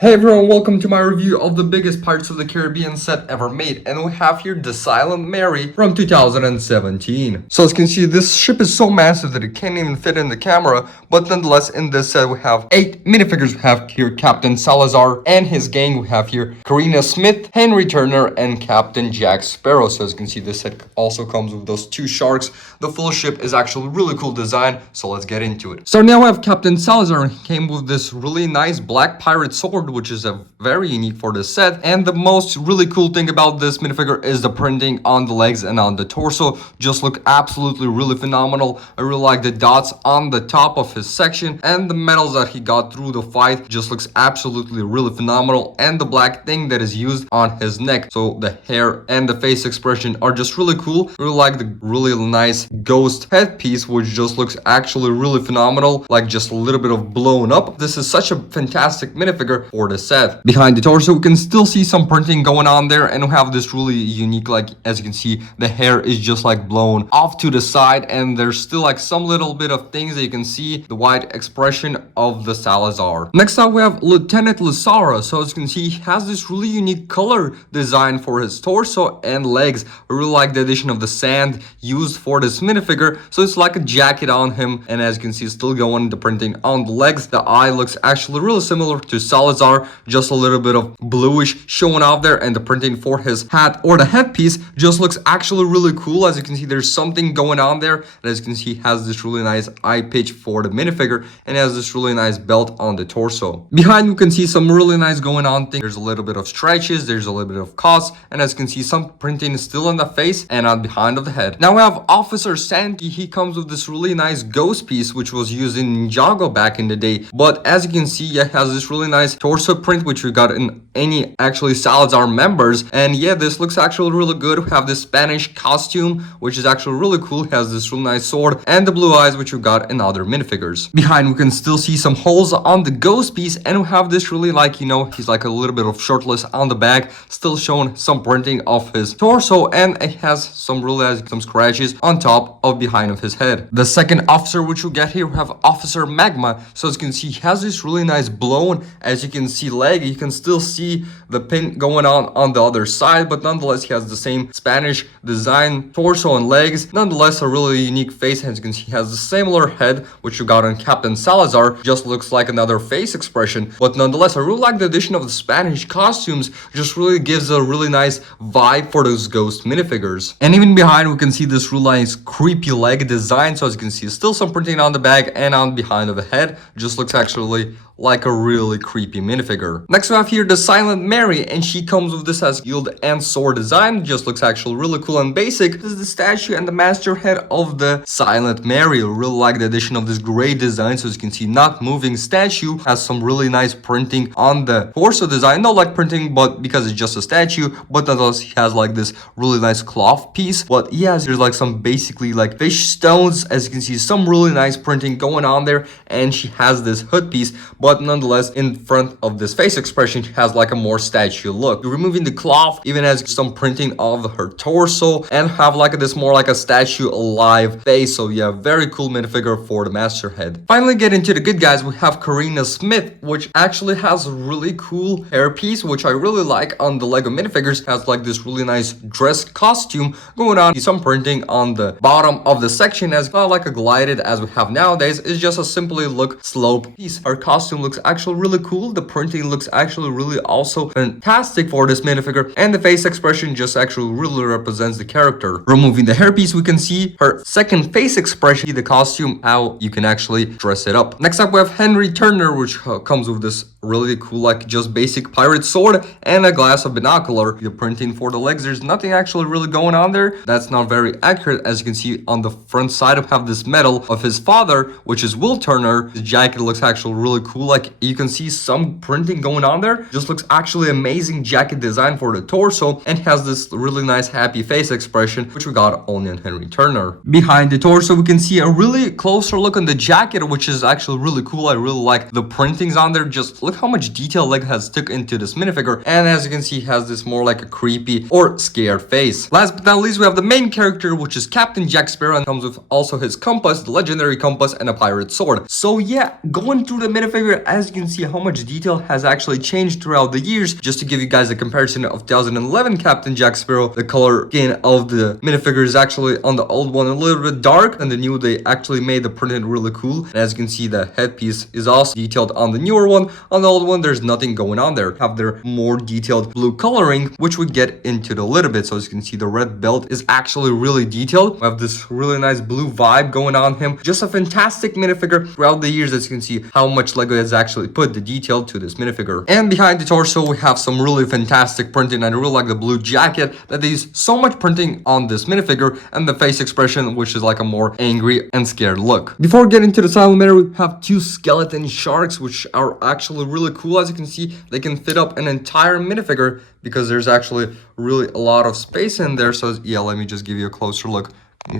Hey everyone, welcome to my review of the biggest Pirates of the Caribbean set ever made, and we have here the Silent Mary from 2017. So as you can see, this ship is so massive that it can't even fit in the camera, but nonetheless in this set we have 8 minifigures. We have here Captain Salazar and his gang. We have here Karina Smith, Henry Turner, and Captain Jack Sparrow. So as you can see, this set also comes with those 2 sharks. The full ship is actually really cool design, so let's get into it. So now we have Captain Salazar, and he came with this really nice black pirate sword, which is a very unique for this set. And the most really cool thing about this minifigure is the printing on the legs and on the torso. Just look absolutely really phenomenal. I really like the dots on the top of his section, and the medals that he got through the fight just looks absolutely really phenomenal. And the black thing that is used on his neck, so the hair and the face expression are just really cool. I really like the really nice ghost headpiece, which just looks actually really phenomenal, like just a little bit of blown up. This is such a fantastic minifigure for the set. Behind the torso we can still see some printing going on there, and we have this really unique, like as you can see, the hair is just like blown off to the side, and there's still like some little bit of things that you can see the white expression of the Salazar. Next up we have Lieutenant Lasara. So as you can see, he has this really unique color design for his torso and legs. I really like the addition of the sand used for this minifigure, so it's like a jacket on him, and as you can see, still going the printing on the legs. The eye looks actually really similar to Salazar, just a little bit of bluish showing off there, and the printing for his hat or the headpiece just looks actually really cool. As you can see, there's something going on there, and as you can see, he has this really nice eye pitch for the minifigure, and has this really nice belt on the torso. Behind you can see some really nice going on thing. There's a little bit of stretches, there's a little bit of cuts, and as you can see, some printing is still on the face and on behind of the head. Now we have Officer Sandy. He comes with this really nice ghost piece, which was used in Ninjago back in the day, but as you can see, it has this really nice torso print, which we got in any actually Salazar members. And yeah, this looks actually really good. We have this Spanish costume, which is actually really cool. It has this really nice sword and the blue eyes, which we got in other minifigures. Behind we can still see some holes on the ghost piece, and we have this really, like, you know, he's like a little bit of shirtless on the back, still showing some printing of his torso, and it has some really some scratches on top of behind of his head. The second officer which we get here, we have Officer Magma. So as you can see, he has this really nice blown, as you can see, leg. You can still see the pin going on the other side, but nonetheless he has the same Spanish design torso and legs. Nonetheless, a really unique face. As you can see, he has the similar head which you got on Captain Salazar, just looks like another face expression, but nonetheless I really like the addition of the Spanish costumes. Just really gives a really nice vibe for those ghost minifigures. And even behind we can see this really nice creepy leg design. So as you can see, still some printing on the back and on behind of the head. Just looks actually like a really creepy minifigure. Next we have here the Silent Mary, and she comes with this as shield and sword design. Just looks actually really cool and basic. This is the statue and the master head of the Silent Mary. I really like the addition of this gray design. So as you can see, not moving statue, has some really nice printing on the torso design. Not like printing, but because it's just a statue, but nonetheless he has like this really nice cloth piece. But yes, there's like some basically like fish stones. As you can see, some really nice printing going on there, and she has this hood piece, but nonetheless in front of this face expression she has like a more statue look. Removing the cloth even has some printing of her torso, and have like this more like a statue alive face. So yeah, very cool minifigure for the master head. Finally, get into the good guys. We have Karina Smith, which actually has a really cool hair piece, which I really like on the Lego minifigures. Has like this really nice dress costume going on, some printing on the bottom of the section, as not like a glided as we have nowadays. It's just a simply look slope piece. Her costume looks actually really cool. The printing looks actually really also fantastic for this minifigure, and the face expression just actually really represents the character. Removing the hairpiece, we can see her second face expression, the costume, how you can actually dress it up. Next up we have Henry Turner, which comes with this really cool like just basic pirate sword and a glass of binocular. The printing for the legs, there's nothing actually really going on there. That's not very accurate. As you can see on the front side, we have this medal of his father, which is Will Turner. The jacket looks actually really cool. Like you can see some printing going on there. Just looks actually amazing jacket design for the torso, and has this really nice happy face expression, which we got only on Henry Turner. Behind the torso we can see a really closer look on the jacket, which is actually really cool. I really like the printings on there. Just look how much detail Lego has took into this minifigure, and as you can see, he has this more like a creepy or scared face. Last but not least, we have the main character, which is Captain Jack Sparrow, and comes with also his compass, the legendary compass, and a pirate sword. So yeah, going through the minifigure, as you can see how much detail has actually changed throughout the years. Just to give you guys a comparison of 2011 Captain Jack Sparrow, the color skin of the minifigure is actually on the old one a little bit dark, and the new they actually made the print really cool. And as you can see, the headpiece is also detailed on the newer one. On the old one, there's nothing going on there. Have their more detailed blue coloring, which we get into a little bit. So as you can see, the red belt is actually really detailed. We have this really nice blue vibe going on him. Just a fantastic minifigure throughout the years. As you can see how much Lego has actually put the detail to this minifigure. And behind the torso, we have some really fantastic printing. I really like the blue jacket that they use so much printing on this minifigure, and the face expression, which is like a more angry and scared look. Before getting to the silent Mary, we have two skeleton sharks, which are actually really cool. As you can see, they can fit up an entire minifigure because there's actually really a lot of space in there. So yeah, let me just give you a closer look.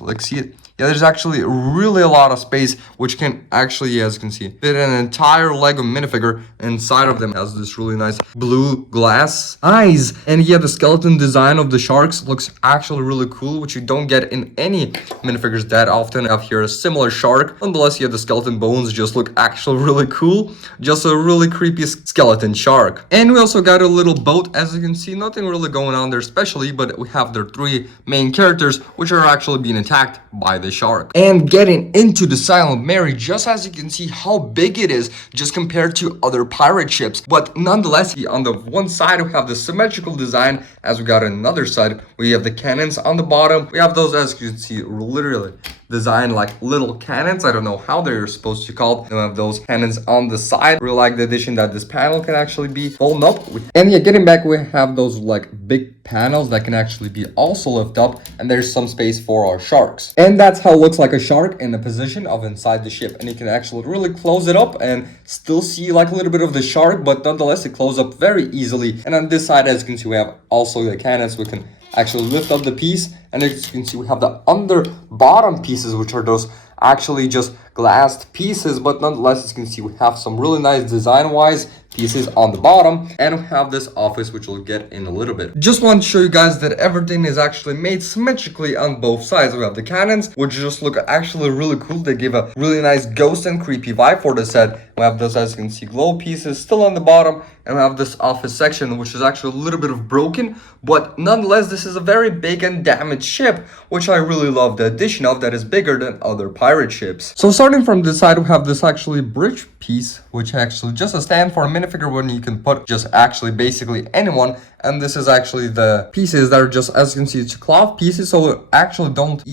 Like, see it? Yeah, there's actually really a lot of space, which can actually, as you can see, fit an entire Lego minifigure. Inside of them has this really nice blue glass eyes. And yeah, the skeleton design of the sharks looks actually really cool, which you don't get in any minifigures that often. I have here a similar shark. Nonetheless, yeah, the skeleton bones just look actually really cool. Just a really creepy skeleton shark. And we also got a little boat. As you can see, nothing really going on there especially, but we have their three main characters, which are actually being attacked by the shark. And getting into the silent Mary, just as you can see how big it is just compared to other pirate ships, but nonetheless, on the one side we have the symmetrical design. As we got on another side, we have the cannons on the bottom. We have those, as you can see, literally designed like little cannons. I don't know how they're supposed to call it. We have those cannons on the side. Really like the addition that this panel can actually be folded up with. And yeah, getting back, we have those like big panels that can actually be also lifted up, and there's some space for our sharks. And that's how it looks like a shark in the position of inside the ship. And you can actually really close it up and still see like a little bit of the shark, but nonetheless it closes up very easily. And on this side, as you can see, we have also the cannons. We can actually lift up the piece, and as you can see, we have the under bottom pieces, which are those actually just glassed pieces, but nonetheless, as you can see, we have some really nice design wise pieces on the bottom, and we have this office, which we'll get in a little bit. Just want to show you guys that everything is actually made symmetrically on both sides. We have the cannons, which just look actually really cool. They give a really nice ghost and creepy vibe for the set. We have those, as you can see, glow pieces still on the bottom, and we have this office section, which is actually a little bit of broken, but nonetheless, this is a very big and damaged ship, which I really love the addition of, that is bigger than other pirate ships. So starting from this side, we have this actually bridge piece, which actually just a stand for a minifigure when you can put just actually basically anyone. And this is actually the pieces that are just, as you can see, it's cloth pieces, so it actually don't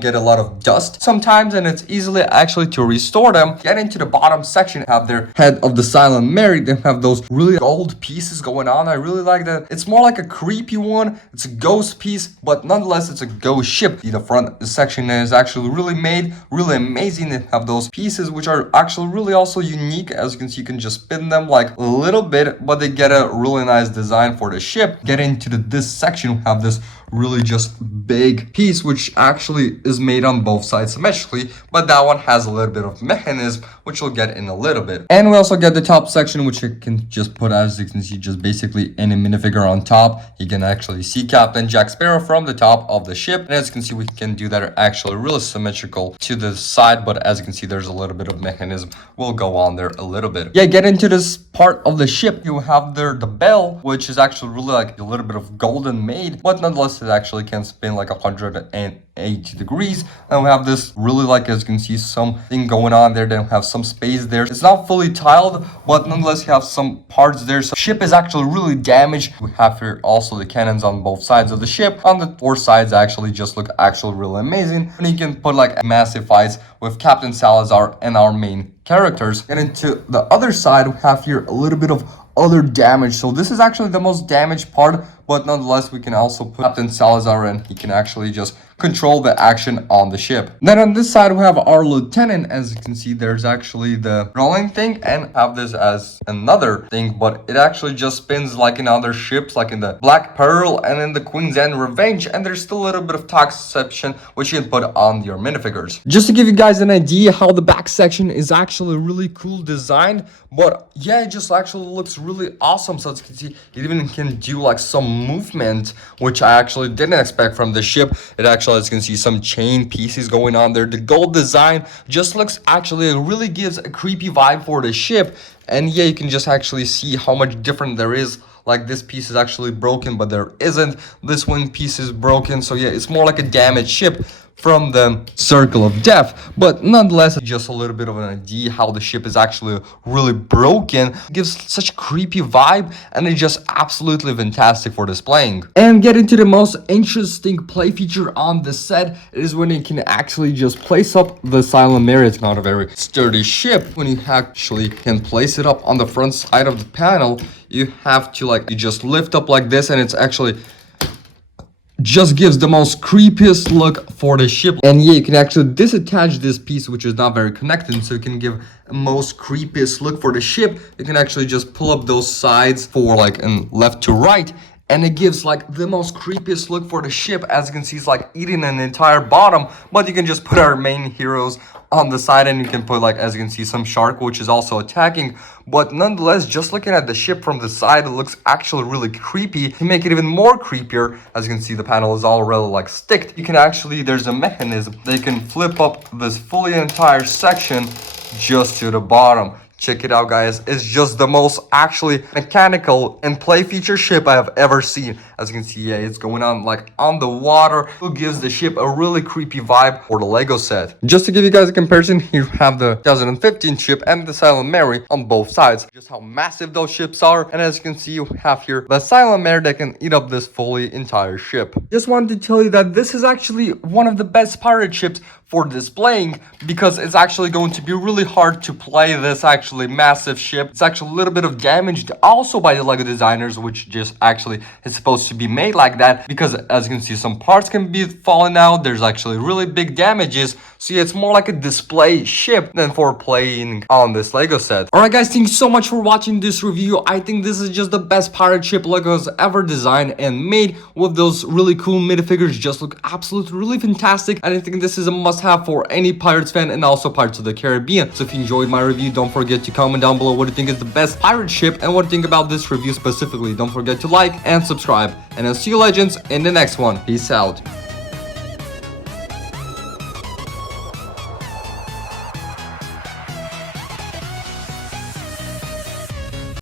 get a lot of dust sometimes, and it's easily actually to restore them. Get into the bottom section, have their head of the silent Mary. They have those really gold pieces going on. I really like that. It's more like a creepy one. It's a ghost piece, but nonetheless, it's a ghost ship. The front section is actually really made, really amazing. They have those pieces, which are actually really also unique. As you can see, you can just spin them like a little bit, but they get a really nice design for the ship. Get into this section, we have this really just big piece, which actually is made on both sides symmetrically, but that one has a little bit of mechanism, which we'll get in a little bit. And we also get the top section, which you can just put, as you can see, just basically any minifigure on top. You can actually see Captain Jack Sparrow from the top of the ship, and as you can see, we can do that actually really symmetrical to the side, but as you can see, there's a little bit of mechanism. We'll go on there a little bit. Yeah, get into this part of the ship. You have there the bell, which is actually really like a little bit of golden made, but nonetheless, it actually can spin like 180 degrees. And we have this really, like, as you can see, something going on there. Then we have some space there. It's not fully tiled, but nonetheless, you have some parts there. So ship is actually really damaged. We have here also the cannons on both sides of the ship. On the four sides actually just look actually really amazing. And you can put like massive fights with Captain Salazar and our main characters. And into the other side, we have here a little bit of other damage. So this is actually the most damaged part, but nonetheless, we can also put Captain Salazar, and he can actually just control the action on the ship. Then on this side we have our lieutenant. As you can see, there's actually the rolling thing, and have this as another thing, but it actually just spins like in other ships, like in the Black Pearl and in the Queen's End Revenge, and there's still a little bit of taxception which you can put on your minifigures. Just to give you guys an idea how the back section is actually really cool designed, but yeah, it just actually looks really awesome. So as you can see, it even can do like some movement, which I actually didn't expect from the ship. It actually, as you can see, some chain pieces going on there. The gold design just looks actually, it really gives a creepy vibe for the ship. And yeah, you can just actually see how much different there is. Like this piece is actually broken, but there isn't. This one piece is broken. So yeah, it's more like a damaged ship from the Circle of Death, but nonetheless, just a little bit of an idea how the ship is actually really broken. It gives such a creepy vibe, and it's just absolutely fantastic for displaying. And getting to the most interesting play feature on the set, it is when you can actually just place up the Silent Mary. It's not a very sturdy ship. When you actually can place it up on the front side of the panel, you have to you just lift up like this, and it's actually just gives the most creepiest look for the ship. And yeah, you can actually disattach this piece, which is not very connected, so you can give a most creepiest look for the ship. You can actually just pull up those sides for in left to right, and it gives the most creepiest look for the ship. As you can see, it's eating an entire bottom, but you can just put our main heroes on the side, and you can put as you can see, some shark which is also attacking. But nonetheless, just looking at the ship from the side, it looks actually really creepy. To make it even more creepier, as you can see, the panel is already sticked. You can actually, there's a mechanism that you can flip up this fully entire section just to the bottom. Check it out, guys. It's just the most actually mechanical and play feature ship I have ever seen. As you can see, yeah, it's going on on the water. It gives the ship a really creepy vibe for the Lego set. Just to give you guys a comparison, here you have the 2015 ship and the Silent Mary on both sides. Just how massive those ships are. And as you can see, you have here the Silent Mary that can eat up this fully entire ship. Just wanted to tell you that this is actually one of the best pirate ships for displaying, because it's actually going to be really hard to play this actually massive ship. It's actually a little bit of damaged also by the Lego designers, which just actually is supposed to be made like that, because as you can see, some parts can be falling out. There's actually really big damages. So yeah, it's more like a display ship than for playing on this Lego set. Alright guys, thank you so much for watching this review. I think this is just the best pirate ship Lego has ever designed and made, with those really cool minifigures. Just look absolutely really fantastic, and I think this is a must-have for any Pirates fan and also Pirates of the Caribbean. So if you enjoyed my review, don't forget to comment down below what you think is the best pirate ship and what you think about this review specifically. Don't forget to like and subscribe, and I'll see you legends in the next one. Peace out.